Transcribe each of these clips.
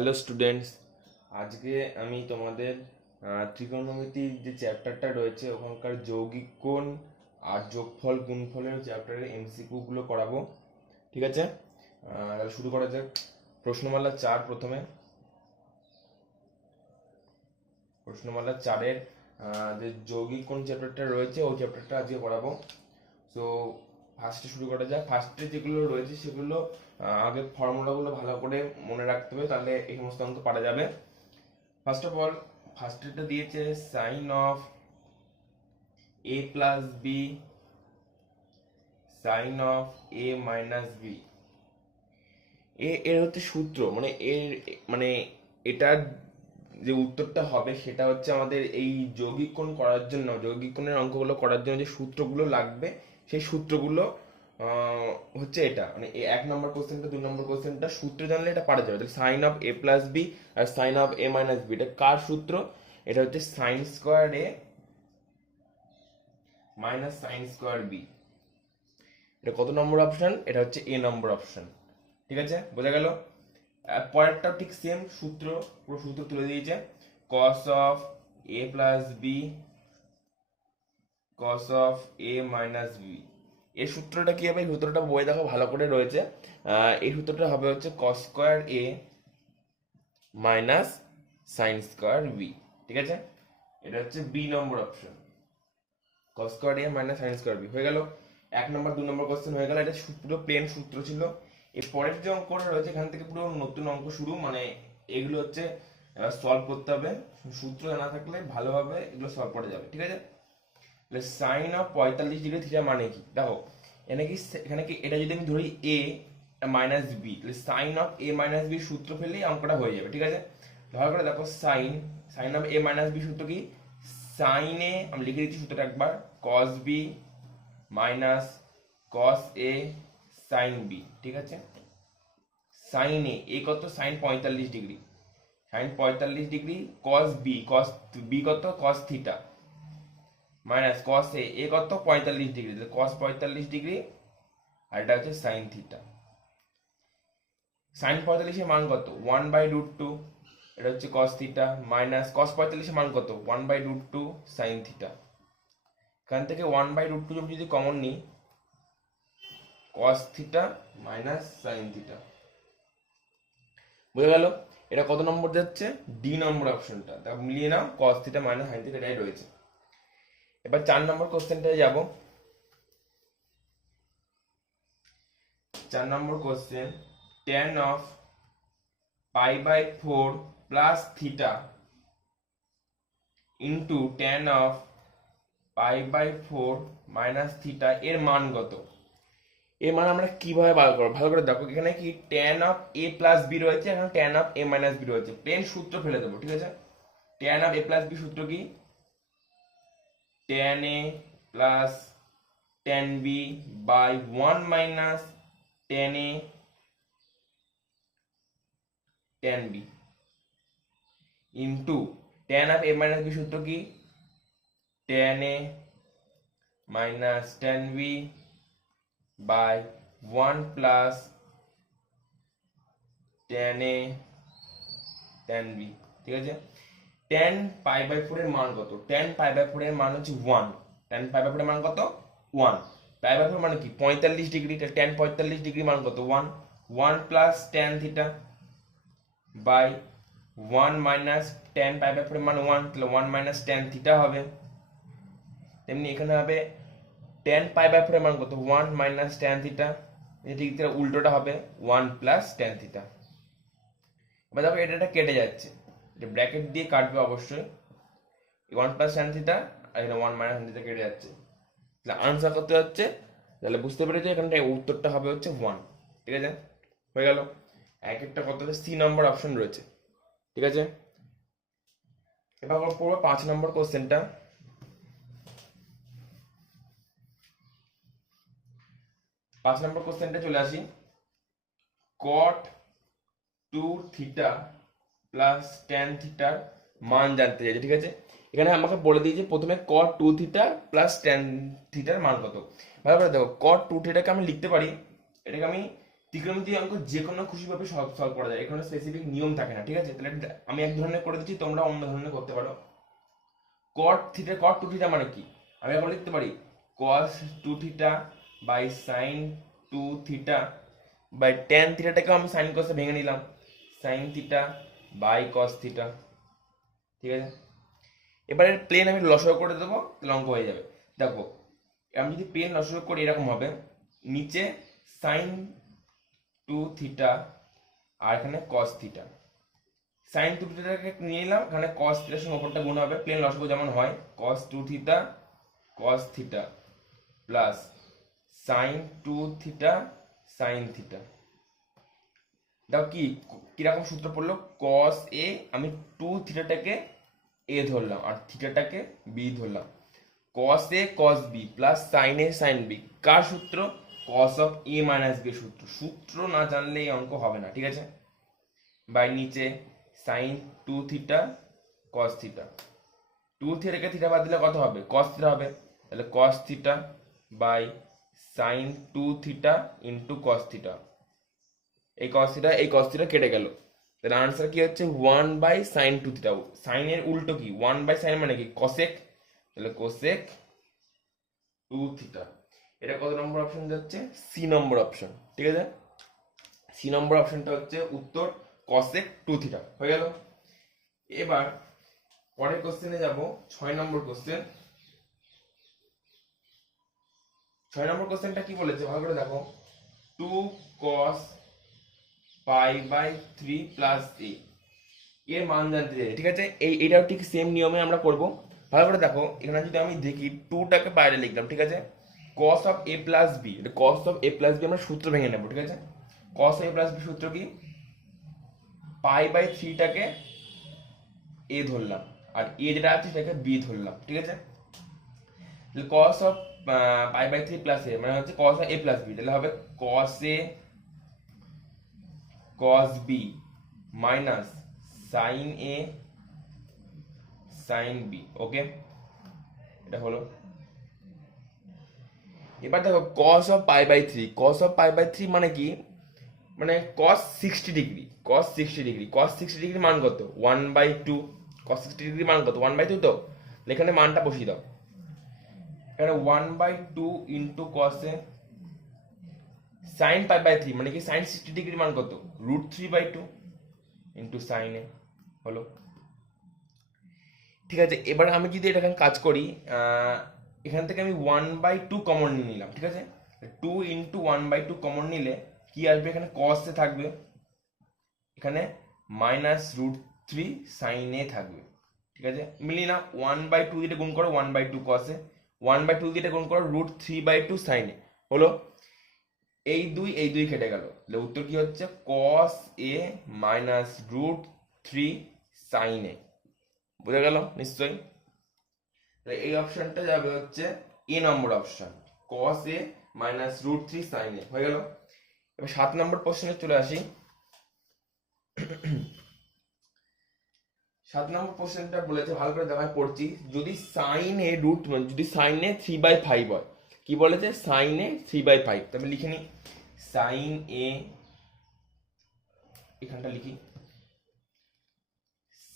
Hello students, আজকে আমি তোমাদের ত্রিকোণমিতির যে চ্যাপ্টারটা রয়েছে ওখানকার যৌগিক কোণ আর যোগফল গুণফলের চ্যাপ্টারের এমসিকিউগুলো করাবো। ঠিক আছে, তাহলে শুরু করা যাক। প্রশ্নমালা 4। প্রথমে প্রশ্নমালা 4-এর যে যৌগিক কোণ চ্যাপ্টারটা রয়েছে ওই চ্যাপ্টারটা আজকে করাবো। সো ফার্স্টে শুরু করা যাক। ফার্স্টে যেগুলো রয়েছে সেগুলো আগে ফর্মুলাগুলো ভালো করে মনে রাখতে হবে, তাহলে এই সমস্ত অঙ্ক পারা যাবে। ফার্স্ট অফ অল, ফার্স্টেরটা দিয়েছে sine of A plus B sine of A minus B. এর হচ্ছে সূত্র, মানে এর মানে এটার যে উত্তরটা হবে সেটা হচ্ছে আমাদের এই যৌগিক কোণ করার জন্য, যৌগিক কোণের অঙ্কগুলো করার জন্য যে সূত্রগুলো লাগবে সেই সূত্রগুলো হচ্ছে এটা। মানে এই 1 নম্বর কোশ্চেনটা 2 নম্বর কোশ্চেনটা সূত্র জানলে এটা পারা যাবে। তাহলে sine of A plus B আর sine of A minus B, এটা কার সূত্র? এটা হচ্ছে sine square A minus sine square B. এটা কত নম্বর অপশন? এটা হচ্ছে এ নম্বর অপশন। ঠিক আছে, বোঝা গেল? পরেরটাও ঠিক সেম সূত্র, পুরো সূত্র তুলে দিয়েছে। Cos of A plus B cos of A minus B. এই সূত্রটা কি হবে? এই সূত্রটা বই দেখো ভালো করে রয়েছে। এই সূত্রটা হবে হচ্ছে cos square A minus sine square B. ঠিক আছে, এটা হচ্ছে B number option. Cos square A minus sine square B হয়ে গেল। 1 নম্বর 2 নম্বর কোশ্চেন হয়ে গেল। এটা পুরো প্লেন সূত্র ছিল। এর পরের যে অঙ্কটা রয়েছে এখান থেকে পুরো নতুন অঙ্ক শুরু। মানে এগুলো হচ্ছে সলভ করতে হবে, সূত্র জানা থাকলে ভালোভাবে এগুলো সলভ করা যাবে। ঠিক আছে, সাইন অফ 45 ডিগ্রি থিটা মানে কি দেখো। এখানে কি এটা যদি আমি ধরি এ মাইনাস বি, তাহলে sine of A minus B সূত্র ফেললেই অঙ্কটা হয়ে যাবে। ঠিক আছে, ভালো করে দেখো। Sine sine of A minus B সূত্র কি? সাইন এ আমি লিখে দিচ্ছি সূত্রটা একবার, cos B minus cos A sine B. ঠিক আছে, সাইন এ কত? Sine 45 degree, sine 45 degree cos B কত? কস থিটা মাইনাস কস এ কত? 45 ডিগ্রি, কস 45 ডিগ্রি, আর এটা হচ্ছে সাইন থিটা। সাইন 45-এর মান কত? 1/√2, এটা হচ্ছে কস থিটা, মাইনাস কস 45-এর মান কত? 1/√2 সাইন থিটা। এখান থেকে 1/√2 যদি কমন নিই, কস থিটা মাইনাস সাইন থিটা। বুঝে গেল? এটা কত নম্বর যাচ্ছে? ডি নম্বর অপশনটা। তা মিলিয়ে নাও, cos theta minus sine theta এটাই রয়েছে। এবার 4 নম্বর কোশ্চেনটায় যাব। 4 নম্বর question, tan of π/4 plus theta into tan of π/4 minus theta এর মান কত? এর মান আমরা কিভাবে বার করবো? ভালো করে দেখো, এখানে কি tan of a plus B রয়েছে, এখানে tan of a minus B রয়েছে। প্লেন সূত্র ফেলে দেবো। ঠিক আছে, tan of a plus B সূত্র কি? tan a plus tan b by 1 minus tan a tan b into tan of a minus B সূত্র কি? tan a minus tan b by 1 plus tan a tan b। ঠিক আছে, tan π/4 এর মান কত? tan π/4 এর মান হচ্ছে 1। tan π/4 এর মান কত? 1। π/4 মানে কি? 45 ডিগ্রি। tan 45 ডিগ্রি মান কত? 1। 1 plus tan theta by 1 minus tan π/4 এর মান 1, তাহলে 1 মাইনাস tan থিটা হবে। তেমনি এখানে হবে tan π/4 এর মান কত? 1 মাইনাস tan থিটা। ঠিক তাহলে উল্টোটা হবে 1 প্লাস tan থিটা। এবার দেখো এটা কেটে যাচ্ছে, এটা ব্র্যাকেট দিয়ে কাটবে অবশ্যই। 1 প্লাস tan থিটা আর এখানে 1 মাইনাস tan থিটা কেটে যাচ্ছে। তাহলে আনসার করতে হচ্ছে, তাহলে বুঝতে পেরেছো এখানটা উত্তরটা হবে হচ্ছে 1। ঠিক আছে, হয়ে গেল। এক একটা কত? সি নম্বর অপশন রয়েছে। ঠিক আছে, এবার আমরা পড়বো 5 নম্বর কোশ্চেনটা। 5 নম্বর কোশ্চেনটা চলে আসি। cot 2 থিটা প্লাস tan থিটার মান জানতে চাইছে। ঠিক আছে, এখানে আমাকে বলে দিয়েছে প্রথমে cot 2 থিটা প্লাস tan থিটার মান কত। ভালো করে দেখো, cot 2 থিটাকে আমি লিখতে পারি, এটাকে আমি ত্রিকোণমিতিক অঙ্ক যে কোনো খুশিভাবে সলভ করা যায়, এখানে স্পেসিফিক নিয়ম থাকে না, ঠিক আছে? তাহলে আমি এক ধরনের করে দিচ্ছি, তোমরা অন্য ধরনের করতে পারো। cot থিটা, cot 2 থিটা মানে কি? আমি এখন লিখতে পারি cos 2 theta by sin 2 theta by tan থিটাটাকে আমি sin cos এ ভেঙে নিলাম, sin theta by cos theta, ঠিক আছে? এবারে প্লেন আমি লসাগু করে দেবো, তাহলে অঙ্ক হয়ে যাবে। দেখো আমি যদি প্লেন লসাগু করি এরকম হবে, নিচে sin 2 থিটা আর এখানে cos থিটা, sin 2 থিটাকে নিয়ে নিলাম, এখানে cos থিটার সঙ্গে ওপরটা গুণ হবে, প্লেন লসাগু যেমন হয় cos 2 theta cos theta plus sin 2 theta sin theta. দেখো কি কিরকম সূত্র পড়লো, cos a আমি 2 থিটাটাকে a ধরলাম আর থিটাটাকে b ধরলাম, cos a cos b plus sin a sin b, কার সূত্র? cos of a minus b সূত্র। সূত্র না জানলে এই অঙ্ক হবে না, ঠিক আছে? বাই নিচে sin 2 থিটা cos থিটা, 2 থিটাকে থিটা বাদ দিলে কত হবে? cos থিটা হবে, তাহলে cos theta by sin 2 theta into cos theta, এই cos থিটা কেটে গেল, তাহলে আনসার কি হচ্ছে 1 বাই sin 2 থিটা। সাইন এর উল্টো কি? 1 বাই সাইন মানে কি? cosec, তাহলে cosec 2 থিটা। এটা কত নম্বর অপশন যাচ্ছে? সি নম্বর অপশন, ঠিক আছে? সি নম্বর অপশনটা হচ্ছে উত্তর, cosec 2 থিটা। হয়ে গেল। এবার পরের কোশ্চেনে যাব, 6 নম্বর কোশ্চেন। 6 নম্বর কোশ্চেনটা কি বলেছে ভালো করে দেখো, 2 cos pi by 3 plus a এর মান জানতে চাই, ঠিক আছে? এটাও ঠিক সেম নিয়মে আমরা করব। ভালো করে দেখো, এখানে যদি আমি দেখি 2টাকে বাইরে লিখলাম, ঠিক আছে? cos of a plus b, cos of a plus b আমরা সূত্র ভেঙে নেব, ঠিক আছে? cos a প্লাস b সূত্র কি? পাই বাই 3টাকে a ধরলাম আর a যেটা আছে সেটাকে b ধরলাম, ঠিক আছে? তাহলে cos of pi by 3 plus a মানে হচ্ছে cos of a plus b, তাহলে হবে cos a cos b minus sin a sin b, okay? এটা হলো। এবার দেখো cos of pi by 3, cos of pi by 3 মানে কি? মানে cos 60 degree, cos 60 degree, cos 60 degree মান কত? 1/2, cos 60 ডিগ্রি মান কত? 1/2 তো, এখানে মানটা বসিয়ে দাও, এখানে 1/2 ইন্টু cos এ sin পাই বাই 3 মানে কি? sin 60 ডিগ্রি মান কত? √3/2 ইন্টু sin এ, হলো। ঠিক আছে, এবার আমি যদি এটা কাজ করি, এখান থেকে আমি 1/2 কমন নিয়ে নিলাম, ঠিক আছে? 2 ইন্টু 1/2 কমন নিলে কি আসবে? এখানে cos এ থাকবে, এখানে -√3 sin এ থাকবে, ঠিক আছে? মিলি না? 1/2 দিয়ে গুণ করো 1/2 cos এ, 1/2 দিয়ে গুণ করো √3/2 sin এ, হলো। এই দুই কেটে গেল, তাহলে উত্তর কি হচ্ছে? cos a -√3 sin এ। বুঝা গেল নিশ্চয়ই? তাহলে এই অপশনটা যাবে হচ্ছে এ নম্বর option, cos a -√3 sin a, হয়ে গেল। এবার 7 নম্বর প্রশ্নে চলে আসি। 7 নম্বর কোশ্চেনটা বলেছে, ভালো করে দেখায় পড়ছি, যদি sin a যদি sin a 3/5 হয়, কি বলেছে? sin a 3/5, তবে লিখে নি sin a, এখানটা লিখি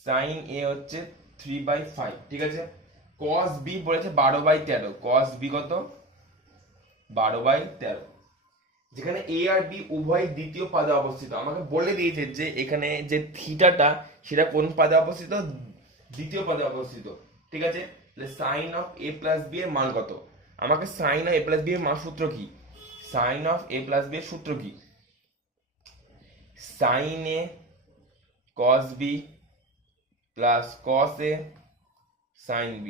sin a হচ্ছে 3/5, ঠিক আছে? cos b বলেছে 12/13, cos b কত? 12/13, যেখানে a আর b উভয় দ্বিতীয় পাদে অবস্থিত। আমাকে বলে দিয়েছে যে এখানে যে থিটাটা সেটা কোন পাদে অবস্থিত? দ্বিতীয় পাদে অবস্থিত, ঠিক আছে? তাহলে sine of a plus b এর মান কত? আমাকে sine of a plus b এর মান সূত্র কি? Sine of a plus b এর সূত্র কি? Sine a cos b plus cos a sine b,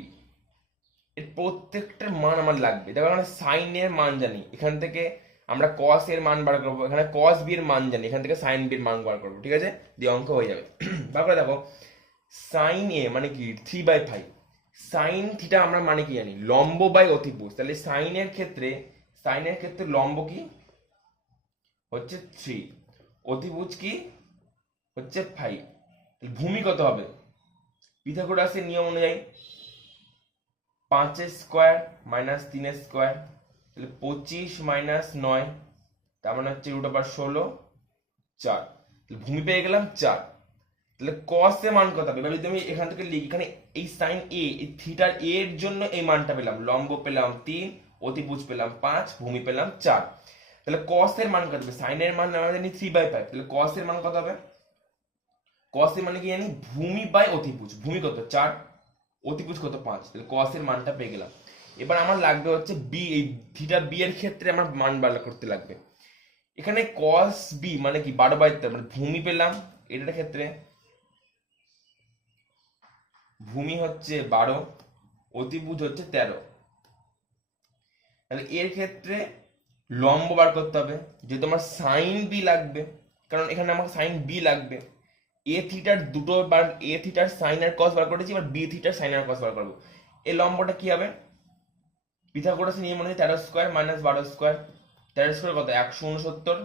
এর প্রত্যেকটার মান আমার লাগবে। দেখো আমরা সাইন এর মান জানি, এখান থেকে আমরা cos এর মান বার করবো, এখানে cos b এর মান জানি, এখান থেকে sin b এর মান বার করবো, ঠিক আছে? দিয়ে অঙ্ক হয়ে যাবে। তারপরে দেখো sin a মানে কি? 3/5, sin থিটা আমরা মানে কি জানি? লম্ব বাই অতিভুজ, তাহলে sin এর ক্ষেত্রে লম্ব কি হচ্ছে 3, অতিভুজ কি হচ্ছে 5, ভূমি কত হবে? পিথাগোরাসের নিয়ম অনুযায়ী 5 স্কোয়ার মাইনাস 3 স্কোয়ার, তাহলে 25 - 9, তার মানে হচ্ছে √16 4, ভূমি পেয়ে গেলাম 4। তাহলে কস এর মান কত হবে? এবার যদি আমি এখান থেকে লিখি, এখানে এই সাইন এ, এই থিটার এ এর জন্য এই মানটা পেলাম, লম্ব পেলাম 3, অতিভুজ পেলাম 5, ভূমি পেলাম 4। তাহলে কস এর মান কত হবে? সাইনের মান আমরা জানি 3/5, তাহলে কস এর মান কত হবে? কস এর মানে কি জানি? ভূমি বাই অতিভুজ। ভূমি কত? 4, অতিভুজ কত? 5। তাহলে কস এর মানটা পেয়ে গেলাম। এবার আমার লাগবে হচ্ছে বি, এই থিটা বি এর ক্ষেত্রে আমার মান বার করতে লাগবে। এখানে কস বি মানে কি? 12/13, মানে ভূমি পেলাম এটার ক্ষেত্রে, ভূমি হচ্ছে 12, অতিভুজ হচ্ছে 13। তাহলে এর ক্ষেত্রে লম্ব বার করতে হবে, যে তোমার সাইন বি লাগবে, কারণ এখানে আমাকে সাইন বি লাগবে। এ থিটার দুটো বার, এ থিটার সাইন আর কস বার করেছি, এবার বি থিটার সাইন আর কস বার করবো। এই লম্বটা কি হবে? পিথাগোরাস নিয়ম অনুযায়ী 13² মাইনাস 12², 13² কত? 169,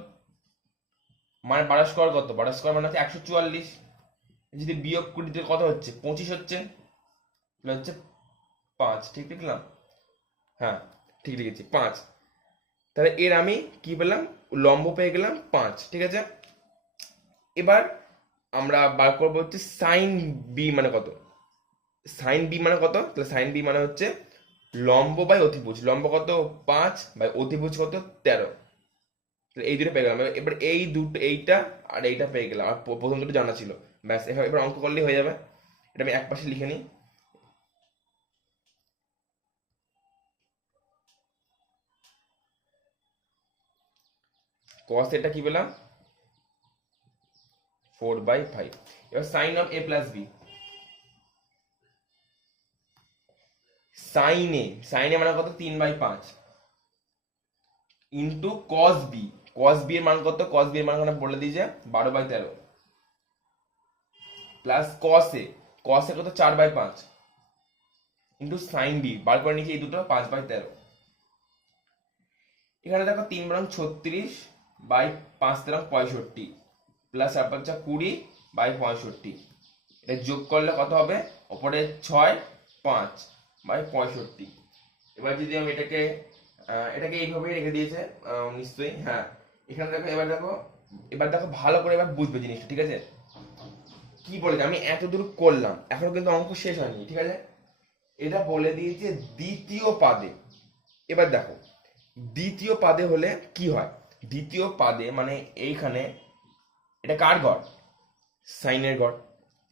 মানে 12² কত? 12² মানে হচ্ছে 144। যদি বিয়োগ করি তো কত হচ্ছে? 25 হচ্ছে, তাহলে হচ্ছে 5। ঠিক লিখলাম? হ্যাঁ ঠিক লিখেছি, 5। তাহলে এর আমি কি পেলাম? লম্ব পেয়ে গেলাম 5। ঠিক আছে, এবার আমরা বার করবো হচ্ছে সাইন বি মানে কত। সাইন বি মানে কত? তাহলে সাইন বি মানে হচ্ছে লম্ব বাই অতিভুজ। লম্ব কত? 5 বাই অতিভুজ কত? 13। এই দুটো পেয়ে গেলাম। এবার এই দুটো, এইটা আর এইটা পেয়ে গেলাম, আর প্রথম দুটো জানা ছিল। ব্যাস, এবার অঙ্ক করলেই হয়ে যাবে। এটা আমি এক পাশে লিখে নিই। কস এটা কি পেলাম? 4/5। এবার sine of A plus B. সাইনে মানে কত? 3/5 into cos B. Cos B এর মান কত? কস বি এর মান ওখানে বলে দিয়েছে 12/13, প্লাস কস এ কত? 4/5 ইন্টু সাইন বি, বার করে নিয়েছি এই দুটো, 5/13। এখানে দেখো 3×36/5×65, প্লাস 8×5 = 20/65। এটা যোগ করলে কত হবে? ওপরে 6, 5/65। এবার যদি আমি এটাকে এইভাবেই রেখে দিয়েছে নিশ্চয়ই। হ্যাঁ, এখানে দেখো, এবার দেখো ভালো করে, এবার বুঝবে জিনিসটা। ঠিক আছে, কি বলেছে? আমি এতদূর করলাম, এখনো কিন্তু অঙ্ক শেষ হয়নি। ঠিক আছে, এটা বলে দিয়েছে দ্বিতীয় পাদে। এবার দেখো, দ্বিতীয় পাদে হলে কি হয়? দ্বিতীয় পাদে মানে এইখানে, এটা কার ঘর? সাইনের ঘর।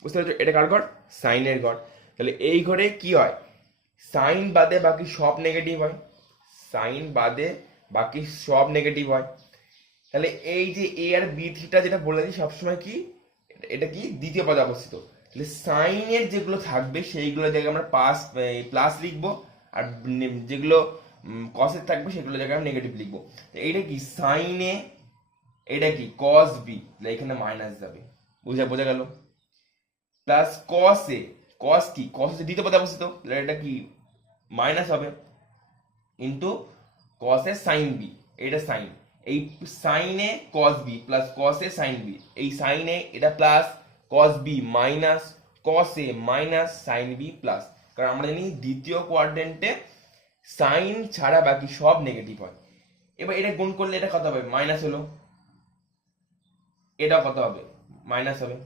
বুঝতে পারছো? এটা কার ঘর? সাইনের ঘর। তাহলে এই ঘরে কি হয়? সাইন বাদে বাকি সব নেগেটিভ হয়। সাইন বাদে বাকি সব নেগেটিভ হয়। তাহলে এই যে এ আর বি থিটা যেটা বলেছি সবসময় কি, এটা কি? দ্বিতীয় পদে অবস্থিত। তাহলে সাইনের যেগুলো থাকবে সেইগুলো জায়গায় আমরা প্লাস লিখবো, আর যেগুলো কসের থাকবে সেগুলো জায়গায় আমরা নেগেটিভ লিখবো। এইটা কি? সাইনে, এটা কি? কস বি, এখানে মাইনাস যাবে। বোঝা গেল? প্লাস কস কি? কস হচ্ছে দ্বিতীয় পদে অবস্থিত, তাহলে এটা কি? মাইনাস হবে, ইন্টু কসের সাইন বি, এটা সাইন। এই সাইনে কস বি প্লাস কসে সাইন বি, এই সাইনে এটা প্লাস, কস বি মাইনাস, কসে মাইনাস, সাইন বি প্লাস। কারণ আমরা জানি দ্বিতীয় কোয়াড্রেন্টে সাইন ছাড়া বাকি সব নেগেটিভ হয়। এবার এটা গুণ করলে এটা কত হবে? মাইনাস হলো। এটা কত হবে? মাইনাস হবে।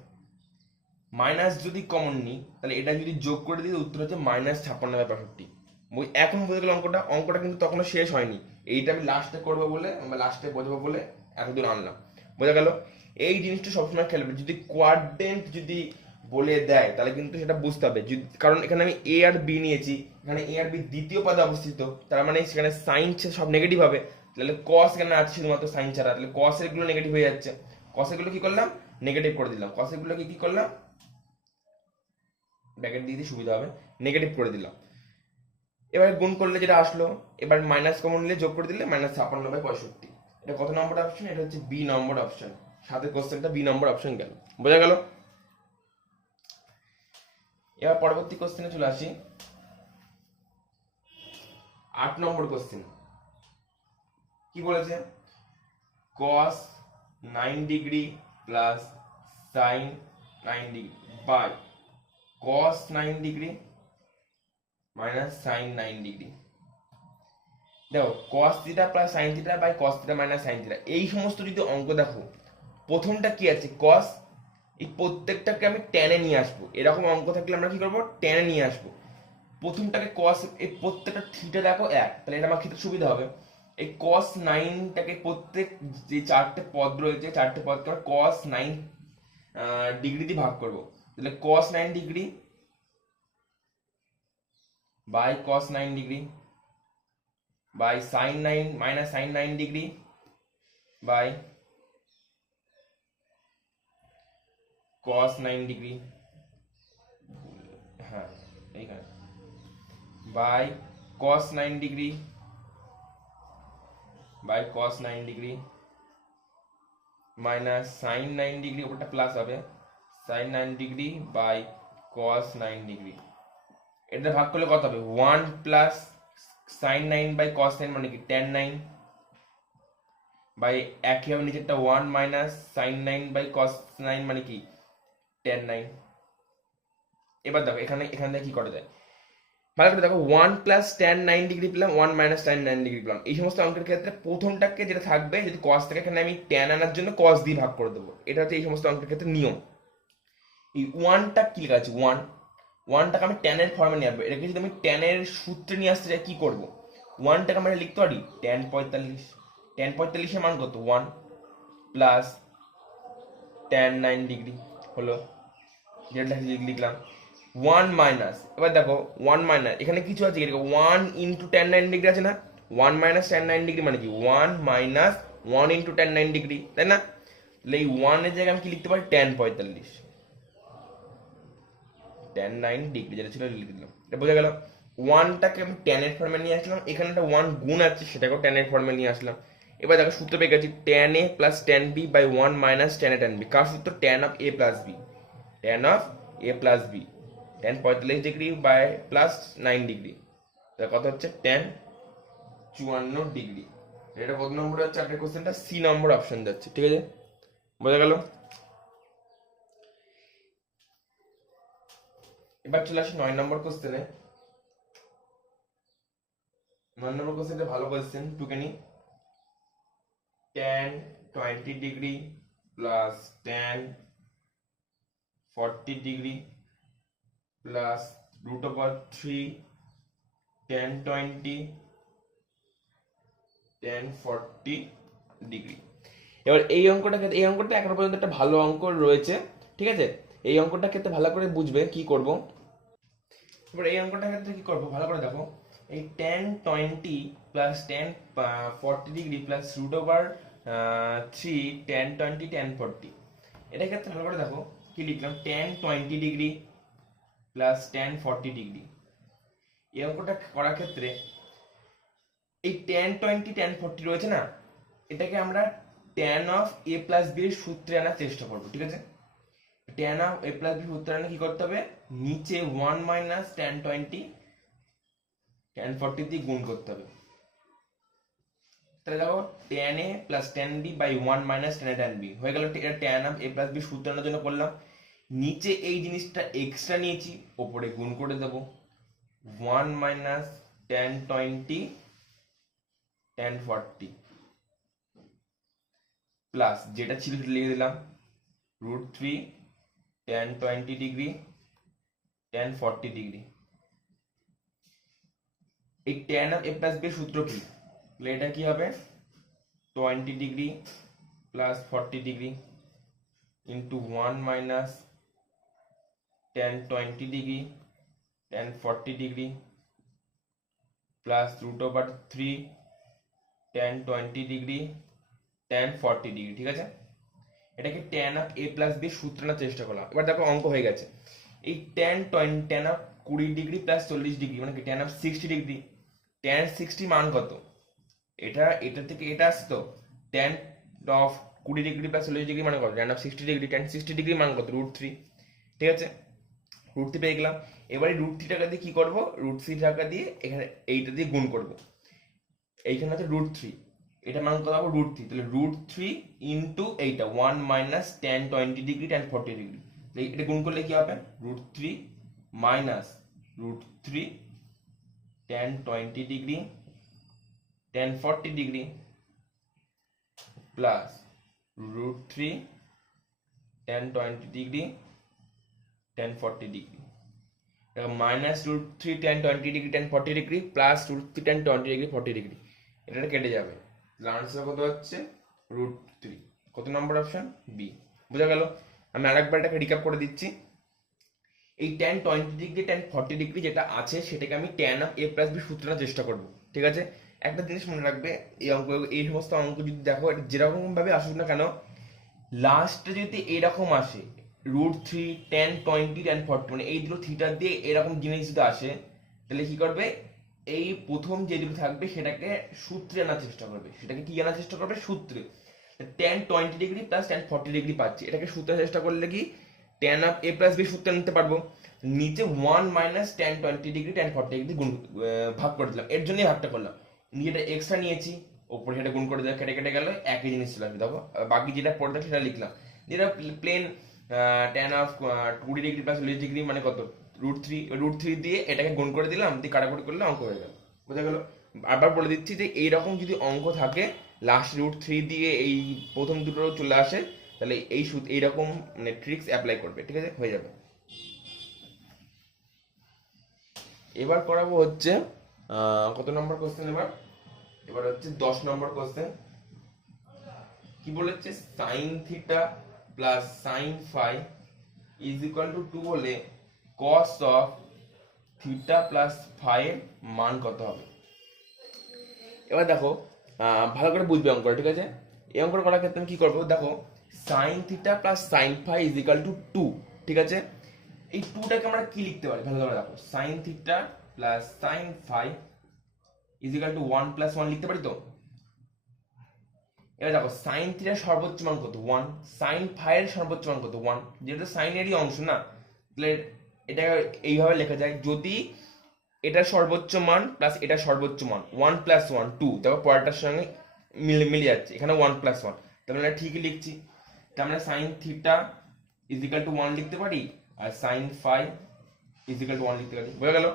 মাইনাস যদি কমন নিই, তাহলে এটা যদি যোগ করে দিই, উত্তর হচ্ছে -56/65। এখন বুঝে গেল অঙ্কটা। অঙ্কটা কিন্তু তখনও শেষ হয়নি, এইটা আমি লাস্টে করবো বলে, লাস্টে বোঝাবো বলে এতদূর আনলাম। বোঝা গেল? এই জিনিসটা সবসময় খেয়াল রাখবে, যদি কোয়াড্রেন্ট যদি বলে দেয় তাহলে কিন্তু সেটা বুঝতে হবে। কারণ এখানে আমি এ আর বি নিয়েছি, এখানে এ আর বি দ্বিতীয় পদে অবস্থিত, তার মানে সেখানে সাইন সব নেগেটিভ হবে। তাহলে কস এখানে আছে শুধুমাত্র সাইন ছাড়া, তাহলে কসের গুলো নেগেটিভ হয়ে যাচ্ছে। কসের গুলো কি করলাম? নেগেটিভ করে দিলাম। কসের গুলোকে কি করলাম? ব্র্যাকেট দিয়ে দিতে সুবিধা হবে, নেগেটিভ করে দিলাম। এবার গুণ করলে যেটা আসলো, এবার মাইনাস কমন নিলে যোগ করে দিলে -56/65। এটা কত নম্বর অপশন? এটা হচ্ছে বি নম্বর অপশন। সাথে কোশ্চেনটা বি নম্বর অপশন গেল। বোঝা গেল? এবার পরবর্তী কোশ্চেনে চলে আসি। 8 নম্বর কোশ্চেন কি বলেছে? cos 9 degree plus sin 9 degree by cos 9 degree minus sin 9 degree. দেখো cos theta plus sin theta by cos theta minus sin theta, এই সমস্ত যদি অঙ্ক দেখো, প্রথমটা কি আছে cos, এই প্রত্যেকটাকে আমি টেনে নিয়ে আসবো। এরকম অঙ্ক থাকলে আমরা কি করবো, টেনে নিয়ে আসবো। প্রথমটাকে cos, এই প্রত্যেকটা থিটা দেখো এক, তাহলে এটা আমার ক্ষেত্রে সুবিধা হবে। এই cos 9টাকে প্রত্যেক যে চারটে পদ রয়েছে, চারটে পদকে আমরা cos 9 ডিগ্রি দিয়ে ভাগ করবো। তাহলে cos 9 degree by cos 9 degree by sin 9 minus sin 9 degree by cos 9 degree, হ্যাঁ এইখানে, by cos 9 degree by cos 9 degree minus sin 9 degree, ওটা প্লাস হবে sin 9 degree by cos 9 degree. এটা ভাগ করলে কত হবে, 1 প্লাস sin 9 বাই cos 9 মানে কি tan 9 বাই একই হবে নিচেরটা 1 মাইনাস sin 9 বাই cos 9 মানে কি tan 9। এবার দেখো এখানে এখানে কি করা যায়, ভালো করে দেখো 1 প্লাস tan 9 ডিগ্রি পেলাম, 1 মাইনাস tan 9 ডিগ্রি পেলাম। এই সমস্ত অঙ্কের ক্ষেত্রে প্রথমটাকে যেটা থাকবে, যদি cos থাকে এখানে আমি tan আনার জন্য cos দিয়ে ভাগ করে দেবো। এটা হচ্ছে এই সমস্ত অঙ্কের ক্ষেত্রে নিয়ম। এই 1টা কি লেখা আছে, 1টাকে আমি tan এর ফর্মে নিয়ে আসবো। এটাকে যদি আমি tan এর সূত্রে নিয়ে আসতে চাই কি করবো, 1টাকে আমরা লিখতে পারি tan 45, tan 45 এর মান কত 1 প্লাস tan 9 ডিগ্রি হলো, যেটা লিখলাম 1 মাইনাস, এবার দেখো 1 মাইনাস এখানে কিছু আছে, 1 ইন্টু tan 9 ডিগ্রি আছে না, 1 মাইনাস tan 9 ডিগ্রি মানে কি 1 মাইনাস 1 ইন্টু tan 9 ডিগ্রি, তাই না? তাহলে এই 1 এর জায়গায় আমি কি লিখতে পারি tan 45, tan 9 ডিগ্রি যেটা ছিল লিখে দিলাম। এটা বোঝা গেল। 1টাকে আমি tan এর ফর্মে নিয়ে আসলাম, এখানে একটা 1 গুণ আছে সেটাকেও tan এর ফর্মে নিয়ে আসলাম। এবার দেখো সূত্র পেয়ে গেছি tan a plus tan b by 1 minus tan a tan b। কার সূত্র, tan of a plus b, tan of a plus b, tan 45 degree by plus 9 degree, তার কত হচ্ছে tan 54 ডিগ্রি। এটা কত নম্বর হচ্ছে আপনার কোশ্চেনটা, সি নম্বর অপশন যাচ্ছে, ঠিক আছে? বোঝা গেল। এবার চলে আসি 9 নম্বর কোশ্চেনে। 9 নম্বর কোশ্চেনটা ভালো কোশ্চেন, টুকে নি। tan 20 degree plus tan 40 degree plus root over 3 tan 20 tan 40 degree. এবার এই অঙ্কটা এখনো পর্যন্ত একটা ভালো অঙ্ক রয়েছে, ঠিক আছে? এই অঙ্কটার ক্ষেত্রে ভালো করে বুঝবে কি করব। এবার এই অঙ্কটার ক্ষেত্রে কি করব, ভালো করে দেখো। এই tan 20 plus tan 40 degree plus root over 3 tan 20 tan 40, এটার ক্ষেত্রে ভালো করে দেখো কি লিখলাম, tan 20 degree plus tan 40 degree. এই অঙ্কটা করার ক্ষেত্রে এই tan 20 tan 40 রয়েছে না, এটাকে আমরা tan of a plus b এর সূত্রে আনার চেষ্টা করবো, ঠিক আছে? tan of a plus b সূত্রে আনলে কি করতে হবে, নিচে 1 মাইনাস tan 20 tan 40 দিয়ে গুণ করতে হবে। তাহলে দেখো tan a plus tan b by 1 minus tan a tan b হয়ে গেল। এটা tan of a plus b সূত্র আনার জন্য করলাম। নিচে এই জিনিসটা এক্সট্রা নিয়েছি, ওপরে গুণ করে দেবো 1 মাইনাস tan 20 tan 40 প্লাস যেটা ছিল সেটা লিখে দিলাম root 3 tan 20 degree tan 40 degree. এই tan of a plus b এর সূত্র কি, তাহলে এটা কি হবে 20 degree plus 40 degree into 1 minus tan 20 degree tan 40 degree plus root over 3 tan 20 degree tan 40 degree, ঠিক আছে? এটাকে tan of a plus b সূত্র আনার চেষ্টা করলাম। এবার দেখো অঙ্ক হয়ে গেছে। এই tan of 20 degree plus 40 degree মানে কি tan অফ 60 ডিগ্রি, tan 60 মান কত, এটা থেকে এটা আসতো tan of 20 degree plus 40 degree মানে কত, tan of 60 degree, tan 60 degree মান কত রুট 3, ঠিক আছে? রুট 3 পেয়ে গেলাম। এবারে রুট 3 টাকা দিয়ে কি করব, রুট 3 টাকা দিয়ে এখানে এইটা দিয়ে গুণ করব। এইখানে আছে রুট 3, এটা মান কত পাবো রুট 3, তাহলে রুট 3 ইন্টু এইটা 1 minus tan 20 degree tan 40 degree, এটা গুণ করলে কি হবে root 3 minus root 3 tan 20 degree tan 40 degree plus √3 tan 20 degree tan 40 degree, minus √3 tan 20 degree tan 40 degree plus √3 tan 20 degree 40 degree, এটা কেটে যাবে। আনসার কত হচ্ছে √3। কত নম্বর অপশন? বি। বোঝা গেল? আমি আরেকবার এটাকে রিক্যাপ করে দিচ্ছি। এই tan 20 ডিগ্রি tan 40 ডিগ্রি যেটা আছে সেটাকে আমি tan of a plus B সূত্রে আনার চেষ্টা করব, ঠিক আছে? একটা জিনিস মনে রাখবে, এই অঙ্ক, এই সমস্ত অঙ্ক যদি দেখো, এটা যেরকম ভাবে আসুক না কেন, লাস্টে যদি এরকম আসে √3 tan 20 tan 40, মানে এই দুটো থিটা দিয়ে এরকম জিনিস যদি আসে, তাহলে কি করবে, এই প্রথম যে দুটো থাকবে সেটাকে সূত্রে আনার চেষ্টা করবে। সেটাকে কি আনার চেষ্টা করবে? সূত্রে। tan 20 degree plus tan 40 degree পাচ্ছি, এটাকে সূত্রে চেষ্টা করলে কি tan of a plus B সূত্রে নিতে পারবো। নিচে 1 minus tan 20 degree tan 40 degree গুণ ভাগ করে দিলাম, এর জন্যই ভাগটা করলাম। যেটা এক্সট্রা নিয়েছি ওপরে সেটা গুণ করে দিলাম, কেটে কেটে গেল, একই জিনিস চলে আসবে। দেখো বাকি যেটা পড়ে থাকে সেটা লিখলাম। যেটা plain tan of 20 degree plus 40 degree মানে কত? √3 দিয়ে এটাকে গুণ করে দিলাম, দিয়ে কাটাকুটি করলে অঙ্ক হয়ে গেল। বোঝা গেল? আবার বলে দিচ্ছি যে এইরকম যদি অঙ্ক থাকে লাস্ট √3 দিয়ে এই প্রথম দুটো চলে আসে, তাহলে এইরকম মানে ট্রিক্স অ্যাপ্লাই করবে, ঠিক আছে? হয়ে যাবে। এবার করাবো হচ্ছে কত নম্বর কোশ্চেন? এবার হচ্ছে 10 নম্বর কোশ্চেন। কি বলেছে? Sine theta plus sine phi is equal to 2 হলে cos of theta plus phi এর মান কত হবে? এবার দেখো ভালো করে বুঝবে অঙ্কটা, ঠিক আছে? এই অঙ্কটা করার ক্ষেত্রে আমি কি করবো, দেখো sine theta plus sine phi is equal to 2, ঠিক আছে? এই 2টাকে আমরা কি লিখতে পারি ভালো করে দেখো, sine theta plus sine phi is equal to 1 plus 1 লিখতে পারি তো? এবার দেখো সাইন থিটার সর্বোচ্চ মান কত? 1। সাইন ফাই এর সর্বোচ্চ মান কত? 1। যেহেতু সাইনেরই অংশ না, তাহলে এটা এইভাবে লেখা যায়, যদি এটা সর্বোচ্চ মান প্লাস এটা সর্বোচ্চ মান 1 প্লাস 1 2, তারপর পরেরটার সঙ্গে মিলে যাচ্ছে, এখানে 1 প্লাস 1, তার মানে ঠিকই লিখছি। তার মানে sine theta is equal to 1 লিখতে পারি, আর sine phi is equal to 1 লিখতে পারি। বোঝা গেল?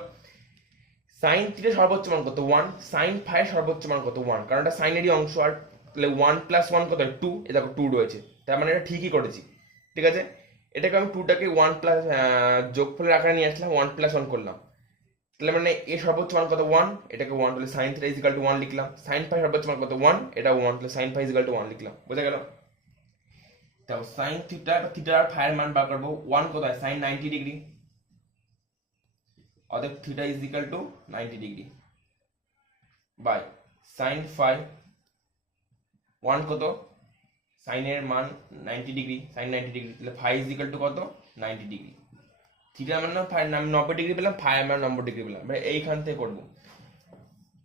সাইন থিটার সর্বোচ্চ মান কত? 1। সাইন ফাই এর সর্বোচ্চ মান কত? 1, কারণ এটা সাইনেরই অংশ। আর তাহলে 1 প্লাস 1 কত? 2। এ দেখো 2 রয়েছে, তার মানে এটা ঠিকই করেছি, ঠিক আছে? এটাকে আমি 2টাকে 1 প্লাস যোগফলের আকারে নিয়ে আসলাম, 1 প্লাস 1 করলাম, তাহলে মানে এ সর্বোচ্চ মান কত? 1, এটাকে 1, তাহলে sign theta is equal to 1 লিখলাম। সাইন ফাই সর্বোচ্চ মান কত? 1, এটা 1, তাহলে sine phi is equal to 1 লিখলাম। বোঝা গেল? তাও সাইন থিটা, থিটা আর ফাই এর মান বার করব। 1 কোথায়? সাইন 90 ডিগ্রি, অতএব theta is equal to 90 degree by sine phi 1 কত? সাইনের মান 90 ডিগ্রি, সাইন 90 ডিগ্রি, তাহলে ফাই ইজ ইকুয়াল টু কত? 90 ডিগ্রি। থিটা মানে ফাই 90 ডিগ্রি পেলাম, ফাই মানে 90 ডিগ্রি পেলাম। মানে এইখান থেকে করবো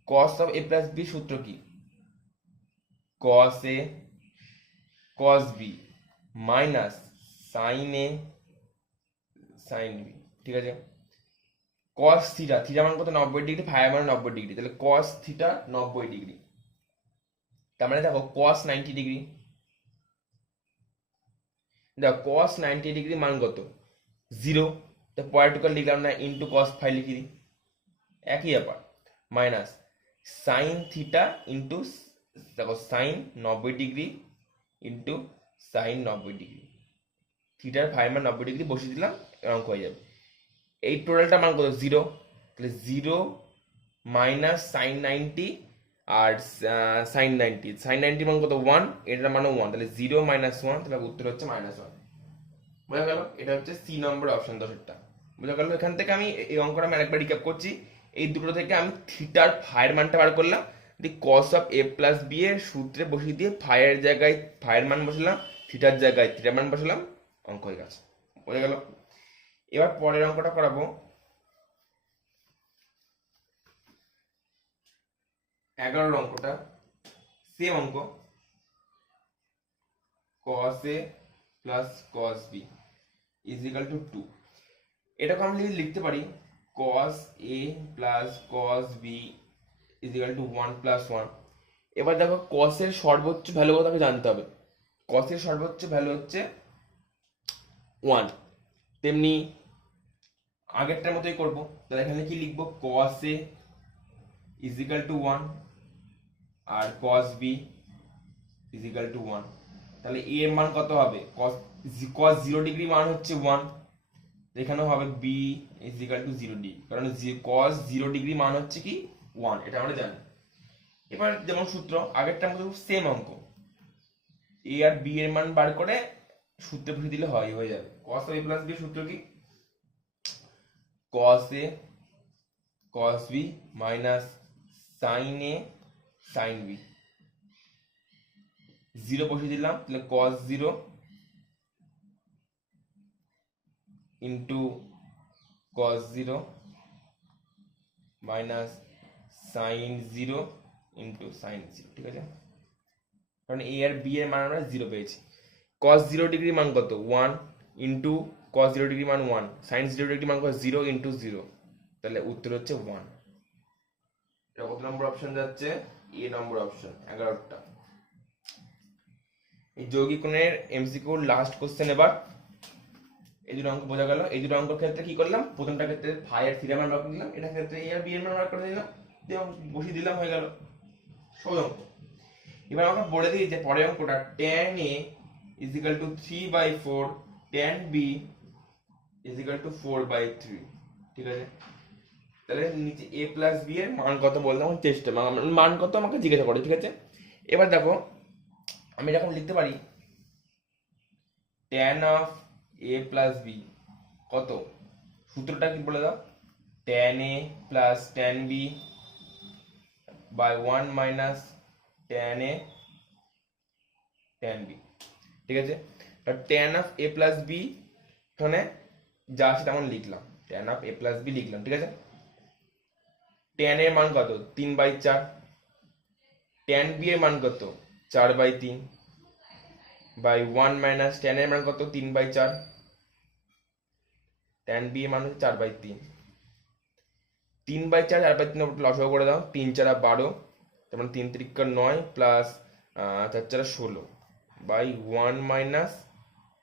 cos of a plus B সূত্র কি? cos a cos b minus sine a sine b, ঠিক আছে? cos থিটা, থিটা মান কত? 90 ডিগ্রি, ফাই মানে 90 ডিগ্রি, তাহলে cos থিটা 90 ডিগ্রি। তার মানে দেখো cos 90 ডিগ্রি, দেখো cos 90 ডিগ্রি মান কত? 0, তো পয়েন্টুকাল লিখলাম না, ইন্টু cos ফাই লিখি দিই, একই ব্যাপার। মাইনাস সাইন থিটা ইন্টু, দেখো sine 90 degree into sine 90 degree, থিটার ফাই মান 90 ডিগ্রি বসিয়ে দিলাম, অঙ্ক হয়ে যাবে। এই টোটালটা মান কত? 0, তাহলে 0 মাইনাস সাইন 90 আর সাইন 90, সাইন 90 মান কত? 1, এটার মানও 1, তাহলে 0 মাইনাস 1, তাহলে উত্তর হচ্ছে -1। বোঝা গেল? এটা হচ্ছে সি নম্বর অপশন, 10টা। বোঝা গেল? এখান থেকে আমি এই অঙ্কটা আমি আরেকবার রিক্যাপ করছি। এই দুটো থেকে আমি থিটার ফাইয়ের মানটা বার করলাম, দিয়ে cos of A plus b এর সূত্রে বসিয়ে দিয়ে ফাইয়ের জায়গায় ফাইয়ের মান বসালাম, থিটার জায়গায় থিটার মান বসালাম, অঙ্ক হয়ে গেছে। বোঝা গেল? এবার পরের অঙ্কটা করাবো 11 অঙ্কটা, সেম অঙ্ক, cos a plus cos b is equal two 2। এটাকে আমি লিখতে পারি cos a plus cos b is equal to 1 plus 1। এবার দেখো cos এর সর্বোচ্চ ভ্যালু কত জানতে হবে। cos এর সর্বোচ্চ ভ্যালু হচ্ছে 1, তেমনি আগেরটার মতোই করব। তাহলে এখানে কি লিখবো? cos a is equal to 1 আর cos b is equal to 1। তাহলে a এর মান কত হবে? cos 0 ডিগ্রি মান হচ্ছে 1, এখানেও হবে b is equal two 0 degree, কারণ cos 0 ডিগ্রি মান হচ্ছে কি 1, এটা আমরা জানি। এবার যেমন সূত্র আগেরটার মতো সেম অঙ্ক, a আর b এর মান বার করে সূত্রে বসিয়ে দিলে হয়ে যাবে। cos a প্লাস b এর সূত্র কি? cos a cos b minus sin a sin b, 0 বসিয়ে দিলাম, তাহলে cos 0 into cos 0 minus sin 0 into sin 0, ঠিক আছে? কারণ a আর b এর মান আমরা 0 পেয়েছি। cos 0 ডিগ্রি মান কত? 1 ইন্টু cos 0 ডিগ্রি মান 1, sin 0 ডিগ্রি মান কত? 0 ইন্টু 0, তাহলে উত্তর হচ্ছে 1। এটা কত নম্বর অপশন যাচ্ছে? এ নম্বর অপশন, 11টা। এই যৌগিক কোণের এমসিকিউ লাস্ট কোশ্চেন। এবার এই দুটো অঙ্ক বোঝা গেল। এই দুটো অঙ্কের ক্ষেত্রে কি করলাম? প্রথমটা ক্ষেত্রে ফাই আর থিটা মান বার করে দিলাম, এটা ক্ষেত্রে এ আর বি এর মান বার করে দিলাম, দিয়ে বসিয়ে দিলাম, হয়ে গেল সহজ অঙ্ক। এবার আমাকে বলে দিই যে পরের অঙ্কটা tan a is equal two 3/4, tan b is equal two 4/3, ঠিক আছে? তাহলে নিচে a প্লাস b এর মান কত বলতে আমার চেষ্টা, মান কত আমাকে জিজ্ঞাসা করে, ঠিক আছে? এবার দেখো আমি এরকম লিখতে পারি tan of a plus b কত? সূত্রটা কি বলে দাও? tan a plus tan b by 1 minus tan a tan b, ঠিক আছে? tan of a plus b এখানে যা আছে তেমন লিখলাম, tan of a plus b লিখলাম, ঠিক আছে? tan এর মান কত? 3/4, tan b এর মান কত? 4/3 বাই 1 মাইনাস tan এর মান কত? 3/4, tan b এর মান হচ্ছে 4/3, 3/4 4/3 লসাগু করে দাও, 3 4 12, তার মানে 3 3 9 প্লাস 4 4 16 বাই 1 মাইনাস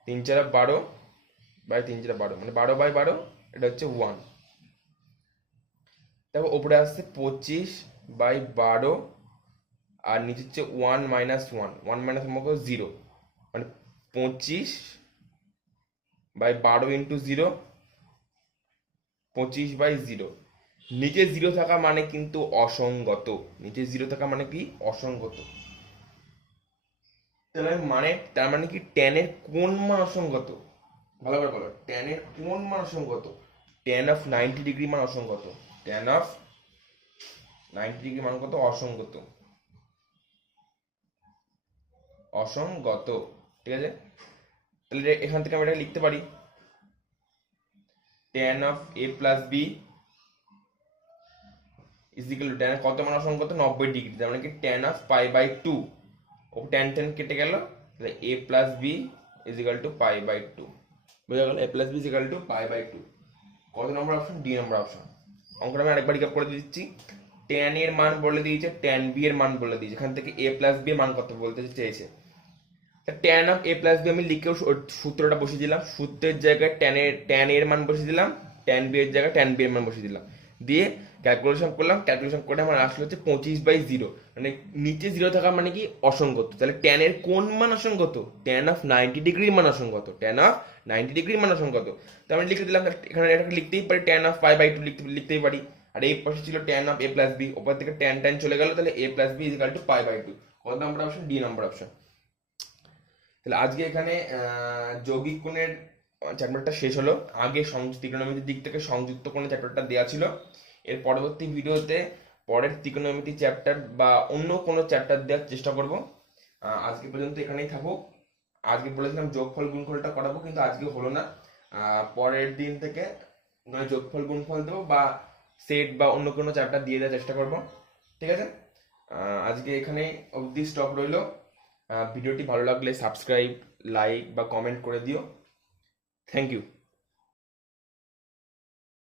3 4 12 বাই 3 4 12, মানে 12/12, এটা হচ্ছে 1। তারপর ওপরে আসছে 25/12 আর নিচে হচ্ছে 1 মাইনাস 1, 1 মাইনাস 0, মানে 25/12 ইন্টু 0, 25/0। নিচে 0 থাকা মানে কিন্তু অসঙ্গত, নিচে 0 থাকা মানে কি? অসঙ্গত। তার মানে কি tan এর কোন মান অসঙ্গত? ভালো করে বলো, tan এর কোন মান অসঙ্গত? tan অফ 90 ডিগ্রি মান অসঙ্গত, tan অফ 90 ডিগ্রি মান কত? অসঙ্গত, অসঙ্গত, ঠিক আছে? তাহলে এখান থেকে আমরা এটা লিখতে পারি tan of a plus b is equal two, tan কত মান অসঙ্গত? 90 ডিগ্রি, তার মানে কি tan অফ π/2, ও tan tan কেটে গেল, তাহলে a plus b is equal to π/2, বুঝা গেল? a plus b is equal to π/2। কত নম্বর অপশন? ডি নম্বর অপশন। অঙ্কটা আমি আরেকবার রিক্যাপ করে দিচ্ছি। tan এর মান বলে দিয়েছে, tan b এর মান বলে দিয়েছে, এখান থেকে a প্লাস b এর মান কত বলতে চেয়েছে। tan of a plus b আমি লিখেও সূত্রটা বসিয়ে দিলাম, সূত্রের জায়গায় tan এর মান বসিয়ে দিলাম, tan b এর জায়গায় tan b এর মান বসিয়ে দিলাম, দিয়ে ক্যালকুলেশন করলাম, ক্যালকুলেশন করে আমার আসলে হচ্ছে 25/0, মানে নিচে 0 থাকা মানে কি? অসঙ্গত। তাহলে tan এর কোন মান অসঙ্গত? tan অফ 90 ডিগ্রির মান অসঙ্গত, tan অফ 90 ডিগ্রির মান অসঙ্গত। তো আমি লিখে দিলাম, এখানে এটাকে লিখতেই পারি tan অফ π/2 লিখতেই পারি, আর এই পাশে ছিল tan of a plus b, ওপর থেকে tan tan চলে গেল, তাহলে a plus b is equal to π/2। কত নম্বর অপশন? ডি নম্বর অপশন। তাহলে আজকে এখানে যৌগিক কোণের চ্যাপ্টারটা শেষ হলো। আগে ত্রিকোণমিতির দিক থেকে সংযুক্ত কোণের চ্যাপ্টারটা দেওয়া ছিল। এর পরবর্তী ভিডিওতে পরের ত্রিকোণমিতি চ্যাপ্টার বা অন্য কোনো চ্যাপ্টার দেওয়ার চেষ্টা করব। আজকে পর্যন্ত এখানেই থাকুক। আজকে বলেছিলাম যোগফল গুণফলটা করাবো, কিন্তু আজকে হলো না। পরের দিন থেকে নয় যোগফল গুণফল দেবো বা সেট বা অন্য কোনো চ্যাপ্টার দিয়ে দেওয়ার চেষ্টা করব, ঠিক আছে? আজকে এখানে অবধি স্টপ রইলো। ভিডিওটি ভালো লাগলে সাবস্ক্রাইব, লাইক বা কমেন্ট করে দিও। Thank you.